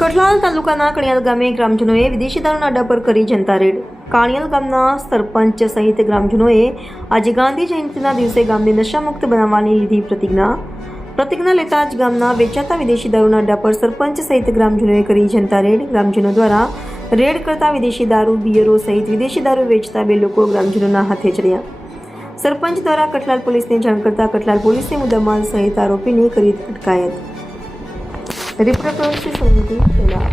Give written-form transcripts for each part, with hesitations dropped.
કઠલાલ તાલુકાના કણિયાલ ગામે ગ્રામજનોએ વિદેશી દારૂના અડ્ડા પર કરી જનતા રેડ. કાણિયાલ ગામના સરપંચ સહિત ગ્રામજનોએ આજે ગાંધી જયંતિના દિવસે ગામને નશામુક્ત બનાવવાની લીધી પ્રતિજ્ઞા લેતા જ ગામના વેચાતા વિદેશી દારૂના અડ્ડા પર સરપંચ સહિત ગ્રામજનોએ કરી જનતા રેડ. ગ્રામજનો દ્વારા રેડ કરતા વિદેશી દારૂ, બિયરો સહિત વિદેશી દારૂ વેચતા 2 લોકો ગ્રામજનોના હાથે ચડ્યા. સરપંચ દ્વારા કઠલાલ પોલીસને જાણ કરતા કઠલાલ પોલીસે મુદ્દામાલ સહિત આરોપીની કરી અટકાયત. રિપોર્ટર સમિતિ પહેલા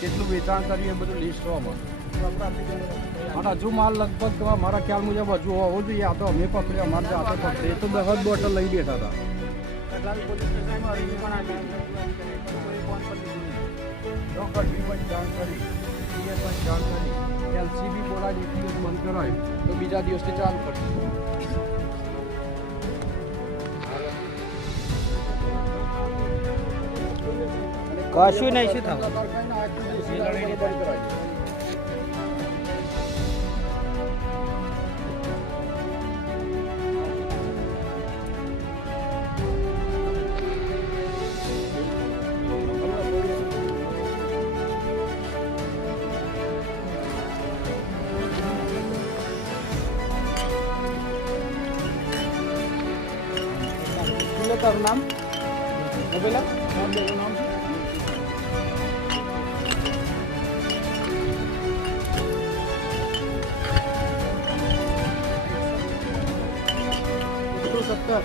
કેટલું વેચાણ કરીએ બધું લિસ્ટ હોવા અને હજુ માલ લગભગ મારા ખ્યાલ મુજબ હજુ હોવો જોઈએ. આ તો અમે પકડ્યા, અમારે જાતે પકડે. એ તો 10 બોટલ લઈ બેઠા હતા. જાણ કરી, LCB બોલાવી એક દિવસ બંધ કરાય તો બીજા દિવસથી ચાલુ કરશે. કશું નહીં, શું થયું? તારું નામ પેલા નામ સત્તર